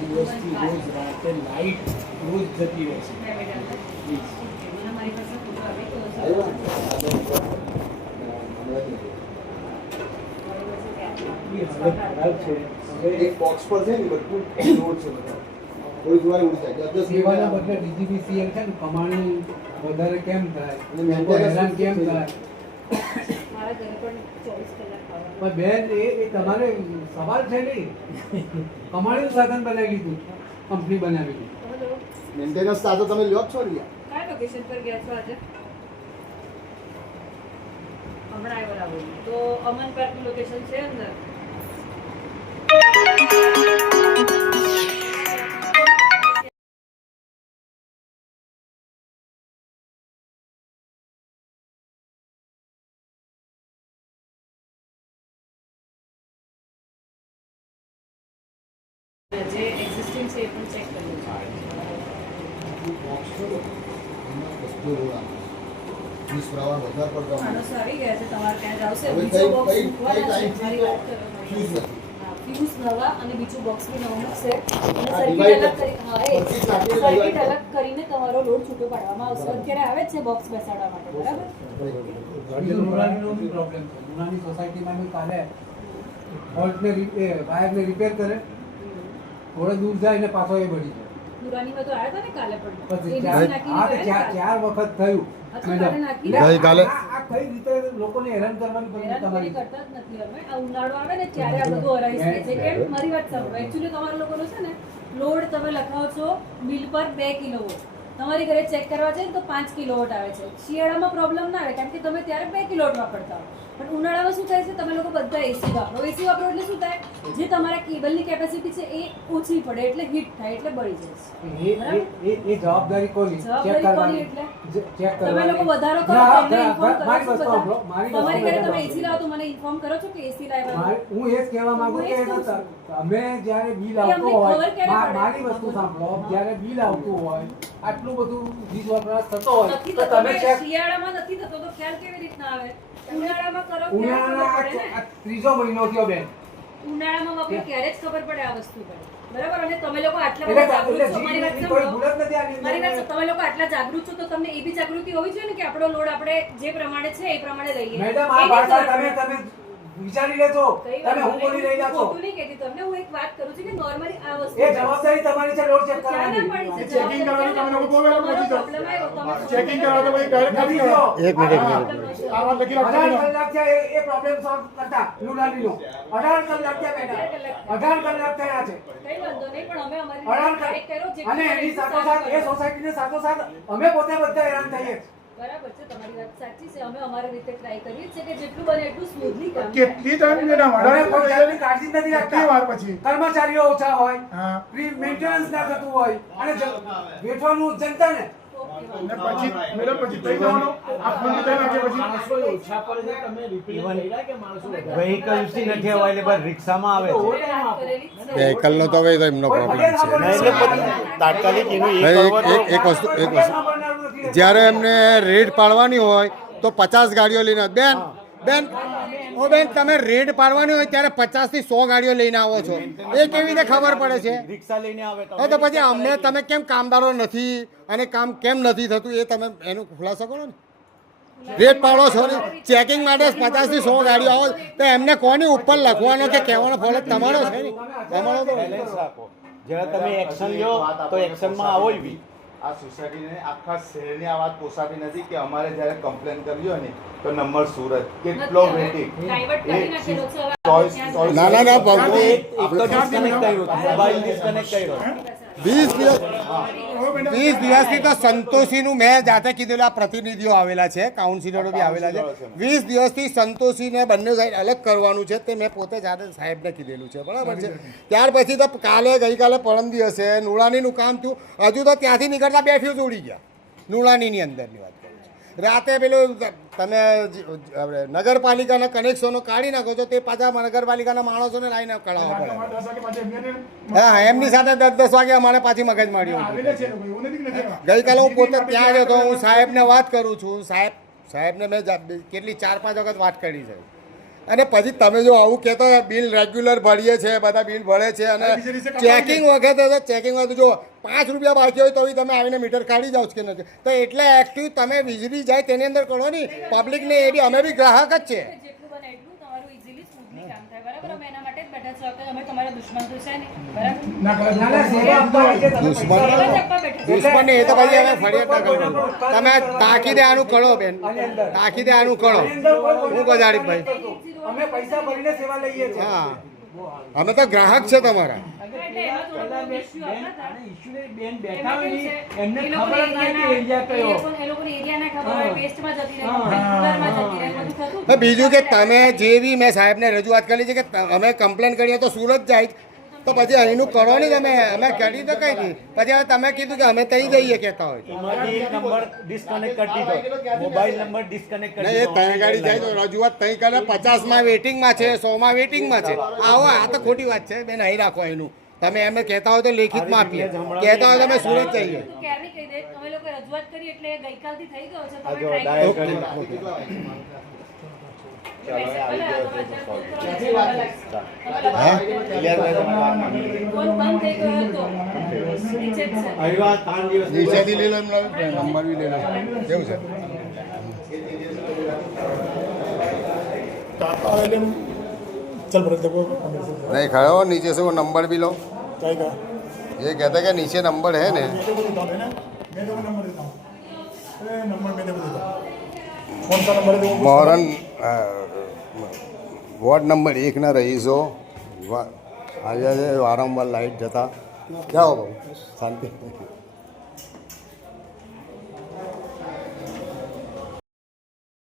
દિવસથી રોજ રાતે લાઈટ રોજ જતી રહે છે. પ્લીઝ હાલત ખરાબ છે. હવે એક બોક્સ પર છે ને બધું લોડ છે બધા કોઈ જોવાય ઉડી જાય 10 સેવાના બદલે ડીજીવીસીએલ છે ને કમાણી વધારે કેમ થાય અને લોકો maintenance હેરાન કેમ થઈ થાય? મારા ઘરે પણ 24 કલાક ખાવાનું. પણ બેન એ તમારે સવાલ છે નહીં. કમાણીનું સાધન બનાવી લીધું, કંપની બનાવી લીધી. તમે લોકો મેન્ટેનન્સ તો તમે લ્યો જ છો ને યાર. કયા લોકેશન પર ગયા છો આજે? હમણાં આવ્યા લાવો. તો અમન પાર્કનું લોકેશન છે અંદર. જે એક્ઝિસ્ટિંગ છે એ પણ ચેક કર્યું છે. બોક્સ છે ને એમાં બધો રોડ આવે વીસ પ્રવાહ વધારે પડતો માણસો આવી ગયા છે, તમારે ત્યાં જ આવશે. હવે બીજો બોક્સ કઈ મૂકવાના છે. ટાઈમથી મારી વાત કરો. ફ્યુઝ નથી. હા, ફ્યુઝ નવા અને બીજું બોક્સ બી નવું મૂકશે. અને આ સર્કિટ divide અલગ કરી, હા, એ સર્કિટ નાખીને સર્કિટ divide અલગ કરીને તમારો લોડ છૂટો પાડવામાં આવશે. અત્યારે આવે જ છે બોક્સ બેસાડવા માટે, બરાબર? બીજું નુરાનીનો બી પ્રોબ્લેમ છે. નુરાની સોસાયટીમાં બી કાલે ફોલ્ટને વાયરને રિપેર કરે, થોડે દૂર જાય ને પાછો એ બળી જાય. નુરાનીમાં તો આવ્યા હતા ને કાલે પણ. પછી ABC ચાર નાખીને હા, તો ગયા ને ચાર વખત થયું. હા, તો કાલે નાખીને એટલે ગઈકાલે આ કઈ રીતે લોકોને હેરાન કરવાની પડી હેરાન તમારી? કરી કરતા જ નથી અમે. આ ઉનાળો આવે ને ત્યારે આ બધું અરાઈસ થાય છે. કેમ? મારી વાત સાંભળો. એકચ્યુઅલી તમારા લોકોનો છે ને લોડ તમે લખાવો છો બિલ પર 2 કિલોવોટ. તમારી ઘરે ચેક કરવા જાય ને તો 5 કિલોવોટ આવે છે. શિયાળામાં પ્રોબ્લેમ ના આવે કારણ કે તમે ત્યારે 2 કિલોવોટ વાપરતા હો. પણ ઉનાળામાં શું થાય છે, તમે લોકો બધા એસી વાપરો. એસી વાપરો એટલે શું થાય, જે તમારા કેબલની કેપેસિટી છે એ ઓછી પડે એટલે હીટ થાય એટલે બળી જાય છે. એ જવાબદારી કોની? ચેક જવાબદારી કોની કરવાની. એટલે? ચેક તમે કરવાની. લોકો વધારો કરો ના, તો અમને ના, ઇન્ફોર્મ કરો મારી છો વસ્તુ બધા. સાંભળો, મારી વસ્તુ તમારી ઘરે તમે સાંભળો. એસી લાવો તો મને ઇન્ફોર્મ કરો છો કે એસી લાવ્યા? હું એ જ કહેવા માંગુ હું એ કે જ કહું છું. અમે જ્યારે બિલ એ અમને આવતું હોય, ખબર ક્યારે પડે? મારી વસ્તુ સાંભળો, જ્યારે બિલ આવતું હોય, આટલું બધું વીજ વપરાશ થતો હોય નથી તો થતો. તમે ચેક શિયાળામાં નથી થતો તો ખ્યાલ કેવી રીતના આવે? ઉનાળામાં કરો ત્યારે ઉનાળાના ખબર પડે ને. આ ત્રીજો મહિનો થયો બેન. ઉનાળામાં વાપરો ત્યારે જ ખબર પડે આ વસ્તુ પર. બરાબર? અને તમે લોકો આટલા એટલે બધા જાગૃત છો. મારી વાત જીવની કોઈ ભૂલ સાંભળો. જ નથી આની અંદર. મારી વાત સાંભળો. તમે લોકો આટલા જાગૃત છો તો તમને એ બી જાગૃતિ હોવી જોઈએ ને કે આપણો લોડ આપણે જે પ્રમાણે છે એ પ્રમાણે લઈએ. મેડમ, આ એ નહીં ભાષા કરવાનું. તમે વિચારી લેજો. કઈ તમે વાત હું બોલી નહીં. રહ્યા છો. ખોટું નહીં કહેતી તમને. હું એક વાત કરું છું કે નોર્મલી આ વસ્તુ એ જવાબદારી તમારી છે લોડ ચેક ક્યાં ના કરવાની. પાડી છે? ચેકિંગ કરવાની તમે લોકો બહુ વહેલા પહોંચી જાઓ. પ્રોબ્લેમ આવ્યો તમે ચેકિંગ કરવા તો પછી direct નથી નથી કરો. થયો. એક મિનિટ, એક હા, મિનિટ. આ વાત લખી રાખજો. 18 કલાક થયા એ પ્રોબ્લેમ સોલ્વ કરતા લુલાડીનો. 18 કલાક થયા બેટા. 18 કલાક થયા છે. કઈ વાંધો નહીં પણ અમે અમારી 18 રીતે try કર્યો જેટલું અને એની સાથોસાથ એ સોસાયટીને સાથોસાથ અમે પોતે બધા હેરાન થઈએ. બરાબર છે, તમારી વાત સાચી છે. અમે અમારી રીતે ટ્રાય કરીએ છીએ કે જેટલું બને એટલું સ્મૂથલી કામ થાય. કેટલી ટાઈમ મેડમ અમે કોઈ જાતની કાળજી જ નથી કેટલી વાર રાખતા. પછી કર્મચારીઓ ઓછા હોય, હા મેન્ટેનન્સ ના થતું હોય અને વેઠવાનું જનતાને ઓકે, અને વાંધો પછી મેડમ પછી થઈ જવાનું આ ફોન ટાઈમ આપે પછી માણસો ઓછા પડે છે, તમે repeat કર્યા કે માણસો વધારે? વ્હીકલ્સ નથી અવેલેબલ, રિક્ષામાં આવે છે. નહીં. વાત કરેલી જ છે. વ્હીકલનો તો હવે એમનો કોઈ પ્રોબ્લેમ ભલે ના છે. પડે. એટલે પછી તાત્કાલિક એનું એ ભાઈ, કરવા દો. એક વસ્તુ જ્યારે એમને રેડ પાડવાની હોય તો 50 ગાડીઓ લઈને બેન તમે રેડ પાડવાની હોય ત્યારે 50 થી 100 ગાડીઓ લઈને આવો છો. એ કેવી રીતે ખબર પડે છે? રિક્ષા લઈને આવે હા, તો પછી અમને તમે કેમ કામદારો નથી અને કામ કેમ નથી થતું એ તમે એનું ખુલાસો કરો ને. રેડ પાડો છો ને ચેકિંગ માટે 50 થી 100 ગાડીઓ આવો તો એમને કોની ઉપર લખવાનો કે કહેવાનો ફરજ તમારો છે ને. તમારો તો બેલેન્સ રાખો. જ્યારે તમે એક્શન લ્યો તો એક્શનમાં આવો જ બી. આ સોસાયટીને આખા શહેરની આ વાત પોસાતી નથી કે અમારે જ્યારે કમ્પ્લેન કરવી હોય ને તો નંબર સુરત કેટલો નથી, વેટિંગ divert કરી નાખેલો છે. હવે ચોઈસ ત્યાં ના ના ના એક ભગવાન. એક જ ડિસ્કનેક્ટ કર્યો હતો. મોબાઈલ ડિસ્કનેક્ટ કર્યો. 20 દિવસથી તો સંતોષીનું મેં જાતે કીધેલું. આ પ્રતિનિધિઓ આવેલા છે, કાઉન્સિલરો બી આવેલા છે. 20 દિવસથી સંતોષીને બંને સાઈડ અલગ કરવાનું છે તે મેં પોતે જાતે સાહેબને કીધેલું છે, બરાબર છે. ત્યાર પછી તો ગઈકાલે પરમ દિવસે નુળાનીનું કામ થયું. હજુ તો ત્યાંથી નીકળતા 2 ફ્યુઝ ઉડી ગયા નુળાનીની અંદરની વાત કરું છું. રાતે પેલું તમે નગરપાલિકાના કનેક્શનો કાઢી નાખો છો તે પાછા નગરપાલિકાના માણસોને લાવીને કઢાવવા પડે. 10 વાગે પાછા એમને હા, એમની સાથે 10 વાગે અમારે પાછી મગજમારી ઉઠી. આવેલા છે લોકો એવું નથી કે નથી આવ્યા. ગઈકાલે હું પોતે ત્યાં જ હતો. હું સાહેબને વાત કરું છું. સાહેબને મેં કેટલી 4-5 વખત વાત કરી છે. અને પછી તમે જો આવું કહેતો હોય બિલ રેગ્યુલર ભરીએ છે બધા બિલ ભરે છે અને ચેકિંગ વખતે તો ચેકિંગ વખતે જો 5 રૂપિયા બાકી હોય તો બી તમે આવીને મીટર કાઢી જાઓ કે નથી તો એટલે એક્ટિવ તમે વીજળી જાય તેની અંદર કરો ને પબ્લિકને એ બી અમે બી ગ્રાહક જ છે. જેટલું બને એટલું તમારું ઇઝીલી સ્મૂથલી કામ થાય બરાબર. અમે એના માટે જ બેઠા છો કે અમે તમારા દુશ્મન તો છે નહીં બરાબર. ના, ના, સેવા આપવાની છે, તમે દુશ્મન પૈસા સેવા જ આપો. આપવા બેઠા છો. દુશ્મન એ તો પછી અમે ફરિયાદ ના કરવું તમે તાકીદે આનું કરો બેન તાકીદે આનું કરો. આની અંદર કોઈ હું કોઈનો ગજાડીભાઈ અમે પૈસા ભરીને સેવા લઈએ છીએ. હા અમે તો ગ્રાહક છે તમારા. એટલે એમાં થોડો બહુ issue હતા. આને issue ને બેન બેઠા એમાં હોય કેવું ને, છે, એમને એ લોકોને ખબર જ નહીં કે એરિયા કયો. એ લોકોને એરિયાના ખબર હોય, હા. પેસ્ટમાં જતી રહે, રેગ્યુલરમાં જતી રહે, બધું થતું. હવે બીજું કે તમે જે બી મેં સાહેબને રજૂઆત કરી છે કે અમે કમ્પ્લેન કરીએ તો સુરત જાય તો પછી અહીંનું કરો નહીં તમે અમે કરી તો કઈ નહીં પછી હવે તમે કીધું કે અમે ત્યાં જઈએ કહેતા હોય એમાંથી એક નંબર ડિસ્કનેક્ટ કરી દીધો, મોબાઈલ નંબર ડિસ્કનેક્ટ કરી નહીં એ દીધો. ત્યાં ગાડી જાય તો રજૂઆત ત્યાં કરે 50માં વેટિંગમાં છે 100માં વેટિંગમાં છે આવો આ તો ખોટી વાત છે બેન અહીં રાખો એનું તમે એમને કહેતા હોય તો લેખિતમાં આપીએ કહેતા હોય તો અમે સુરત જઈએ તો ક્યારની કહી દે, અમે લોકો રજૂઆત કરી એટલે એ ગઈકાલથી થઈ ગયો છે, આ તમે જો try ડાયરેક્ટ કરો. કરી ચાલો, હવે આવી ગયો છે solve. હા ક્લિયર કરી તમે વાત કરી. ફોન બંધ થઈ ગયો હતો નીચે જ છે. આવ્યા 3 દિવસ નીચેથી લઈ લો એમનો નંબર બી લઈ લો કેવું છે चल भरत देखो नहीं खड़े हो नीचे से वो नंबर भी लो क्या का ये कहते हैं कि नीचे नंबर है ना मैं देखो देता हूँ मैं देखो नंबर देता हूँ नंबर मैं देखो देता हूँ कौन सा नंबर है મોહરન વોર્ડ નંબર 1ના રહીશો આજે વારંવાર લાઇટ જતા ક્યાં હો ભાऊ શાંતિ